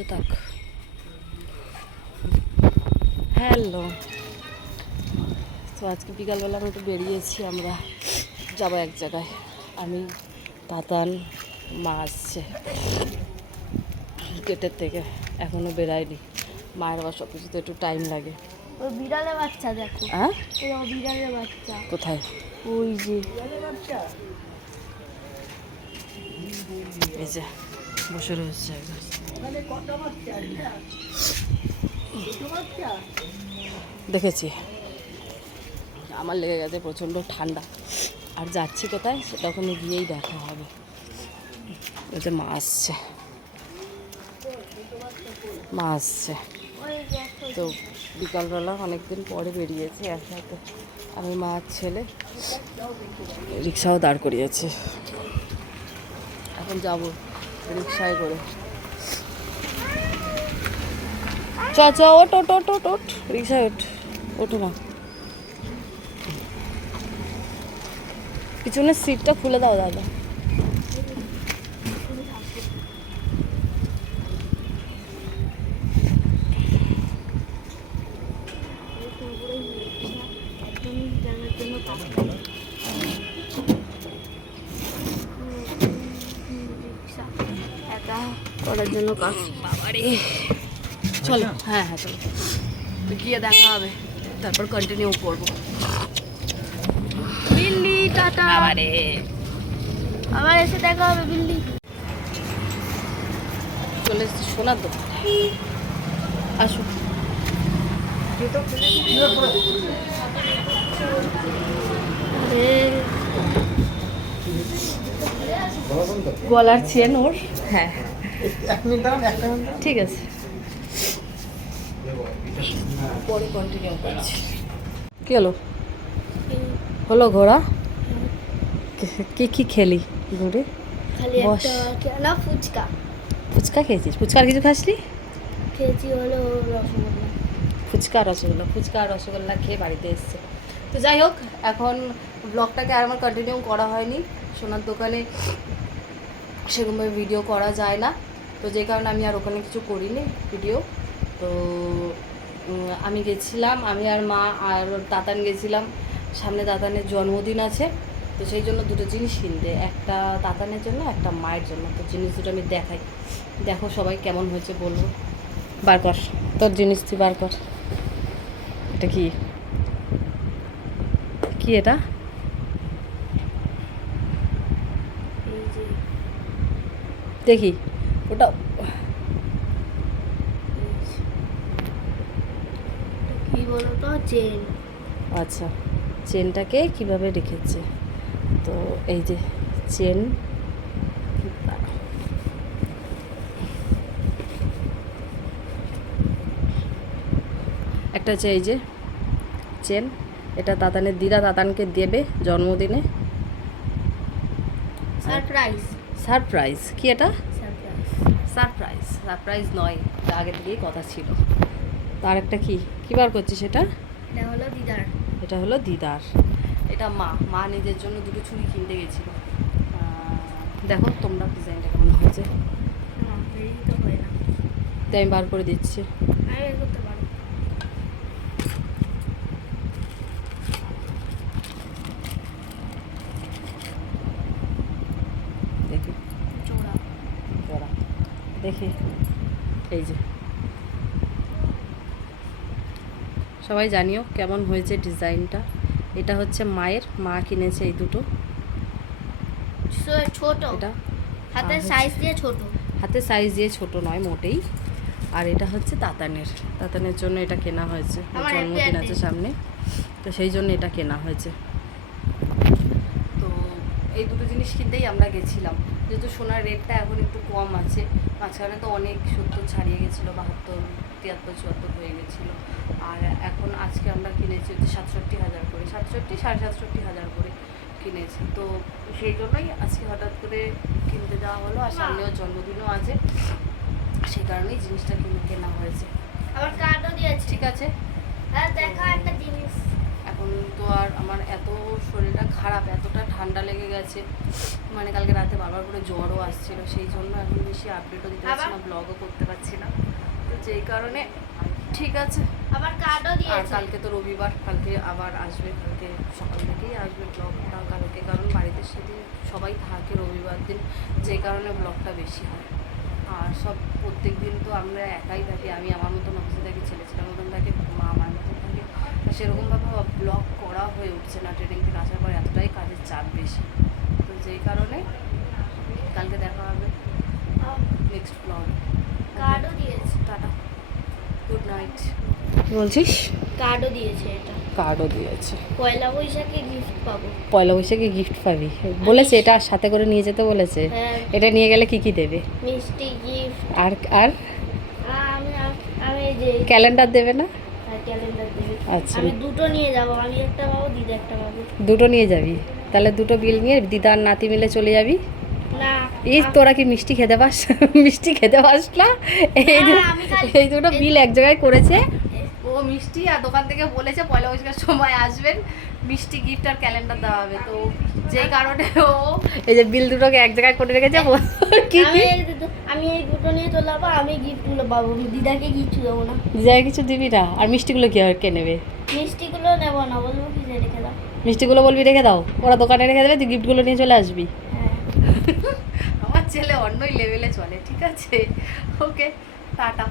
চলছে থাক। হ্যালো, তো আজকে বিকালবেলা আমি একটু বেরিয়েছি, আমরা যাবো এক জায়গায়। আমি, তাতান, মা আসছে গেটের থেকে, এখনও বেরায়নি। মায়ের আবার সব কিছুতে একটু টাইম লাগে। ওই বিড়ালের বাচ্চা দেখো। হ্যাঁ, ওই বিড়ালের বাচ্চা কোথায়? ওই যে এই যে বসে রয়েছে একদম। দেখেছি, আমার লেগে গেছে প্রচণ্ড ঠান্ডা। আর যাচ্ছি কোথায় সেটা ওখানে গিয়েই দেখা হবে। এই যে মা আসছে, মা আসছে। তো বিকালবেলা অনেকদিন পরে বেরিয়েছি একসাথে, আমি মা আর ছেলে। রিক্সাও দাঁড় করিয়েছি, এখন যাবো রিক্সায় করে। চ চ, ওট ওট ওট ওট ওট, রিক্সায় ওঠ, ওঠো না। পিছনের সিটটা খুলে দাও দাদা। করার জন্য কাজ। বাবারে, চলো। হ্যাঁ হ্যাঁ চলো, তো গিয়ে দেখা হবে, তারপর কন্টিনিউ করবো। বিল্লি টাটা, বাবারে, আবার এসে দেখা হবে বিল্লি। চলে এসছি শোনার তো, আসো। গলার চেন ওর, হ্যাঁ ঠিক আছে, পরে কন্টিনিউ করছি। কি হলো, হলো ঘোরা? কি কি খেলি ঘুরে? খালি বস। একটা না ফুচকা ফুচকা খেয়েছিস? ফুচকার কিছু খাসনি? খেয়েছি, হলো রসগোল্লা। ফুচকা রসগোল্লা, ফুচকা আর রসগোল্লা খেয়ে বাড়িতে এসছে। তো যাই হোক, এখন ব্লগটাকে আর আমার কন্টিনিউ করা হয়নি। সোনার দোকানে সেরকমভাবে ভিডিও করা যায় না, তো যে কারণে আমি আর ওখানে কিছু করিনি ভিডিও। তো আমি গেছিলাম, আমি আর মা আর তাতান গেছিলাম, সামনে তাতানের জন্মদিন আছে, তো সেই জন্য দুটো জিনিস কিনতে, একটা তাতানের জন্য, একটা মায়ের জন্য। তো জিনিস দুটো আমি দেখাই, দেখো সবাই কেমন হয়েছে বলবো। বার কর তোর জিনিস, তুই বার কর। এটা কি, কি এটা? এই যে দেখি ওটা। কি বলো তো, চেন। আচ্ছা, চেনটাকে কিভাবে রেখেছে, তো এই যে চেন, একটা হচ্ছে এই যে চেন, এটা তাতানের দিদা তাতানকে দেবে জন্মদিনে। সারপ্রাইজ। সারপ্রাইজ? কি এটা? সারপ্রাইজ। সারপ্রাইজ? সারপ্রাইজ নয়, এটা আগে থেকেই কথা ছিল। তার একটা কি, কী বার করছি সেটা? এটা হলো দিদার। এটা হলো দিদার, এটা মা নিজের জন্য দুটো চুড়ি কিনতে গেছিল। দেখো তোমরা ডিজাইনটা কেমন হয়েছে, বেরিয়ে তো হয় না, তাই আমি বার করে দিচ্ছি। আমি বের করতে পারবো। দেখি চোরা করা, দেখি এই যে, সবাই জানিও কেমন হয়েছে ডিজাইনটা। এটা হচ্ছে মায়ের, মা কিনেছে এই দুটো। ছোট, এটা হাতের সাইজ দিয়ে ছোট। হাতের সাইজ দিয়ে ছোট নয় মোটেই। আর এটা হচ্ছে তাতানের জন্য এটা কেনা হয়েছে, আমার জন্মদিন আছে সামনে, তো সেই জন্য এটা কেনা হয়েছে। তো এই দুটো জিনিস কিনতেই আমরা গেছিলাম, যেহেতু সোনার রেটটা এখন একটু কম আছে। মাঝখানে তো অনেক 70 ছাড়িয়ে গেছিলো, 72, 73, 74 হয়ে গেছিলো। আর এখন আজকে আমরা কিনেছি হচ্ছে 67,000 করে, 67, 67,500 করে কিনেছি। তো সেই জন্যই আজকে হঠাৎ করে কিনতে যাওয়া হলো, আর সামনেও জন্মদিনও আছে, সেই কারণেই জিনিসটা কেনা হয়েছে। আবার কার্ডও দিয়েছে। ঠিক আছে, আর দেখা একটা জিনিস, এখন তো আর আমার এত শরীরটা খারাপ, এতটা ঠান্ডা লেগে গেছে, মানে কালকে রাতে বারবার করে জ্বরও আসছিল, সেই জন্য এখন বেশি আপডেটও দিতে পারছি না, ব্লগও করতে পারছি না। তো যেই কারণে ঠিক আছে। আবার কার্ডও আর দিয়েছে। কালকে তো রবিবার, কালকে আবার আসবে, কালকে সকাল থেকেই আসবে ব্লগটা কালকে, কারণ বাড়িতে সেদিন সবাই থাকে রবিবার দিন, যেই কারণে ব্লগটা বেশি হয়। আর সব প্রত্যেক দিন তো আমরা একাই থাকি, আমি আমার মতন অফিসে থাকি, ছেলে ছেলের মতন থাকে, মা আমার মতন থাকে, সেরকমভাবে ব্লগ করা হয়ে উঠছে না। ট্রেনিং থেকে আসার পর এতটাই কাজের চাপ বেশি, তো যেই কারণে কালকে দেখা হবে নেক্সট ব্লগ। কার্ডও দিয়েছে। Tata, good night. বলছিস? কার্ডও দিয়েছে এটা। কার্ডও দিয়েছে। পয়লা বৈশাখে গিফট পাবো। পয়লা বৈশাখে গিফট পাবি বলেছে, এটা সাথে করে নিয়ে যেতে বলেছে। হ্যাঁ, এটা নিয়ে গেলে কি কি দেবে? মিষ্টি গিফট। আর আর আমি আমি এই যে ক্যালেন্ডার দেবে না? ক্যালেন্ডার দেবে। আচ্ছা। আমি দুটো নিয়ে যাব, আমি একটা পাবো, দিদা একটা পাবো। দুটো নিয়ে যাবি? তাহলে দুটো বিল নিয়ে দিদা আর নাতি মিলে চলে যাবি। না, এই তোরা কি মিষ্টি খেতে পাস? মিষ্টি খেতে পাস না? আমি খালি- এই দুটো বিল এক জায়গায় করেছে ও, মিষ্টি, আর দোকান থেকে বলেছে পয়লা বৈশাখের সময় আসবেন, মিষ্টি গিফট আর ক্যালেন্ডার দেওয়া হবে। তো যেই কারণে ও এই যে বিল দুটোকে এক জায়গায় করে রেখেছে। কি আমি এই দুটো নিয়ে চলে যাবো, আমি গিফটগুলো পাবো, দিদাকে গিফট দেবো না। জায়গায় কিছু দিবি না? আর মিষ্টিগুলো কি আর কে নেবে? মিষ্টিগুলো নেবো না, বলবো কি যে রেখে দাও। মিষ্টিগুলো বলবি রেখে দাও, ওরা দোকানে রেখে দেবে, তুই গিফটগুলো নিয়ে চলে আসবি। হ্যাঁ। আমার ছেলে অন্যই লেভেলে চলে, ঠিক আছে? ওকে, টাটা।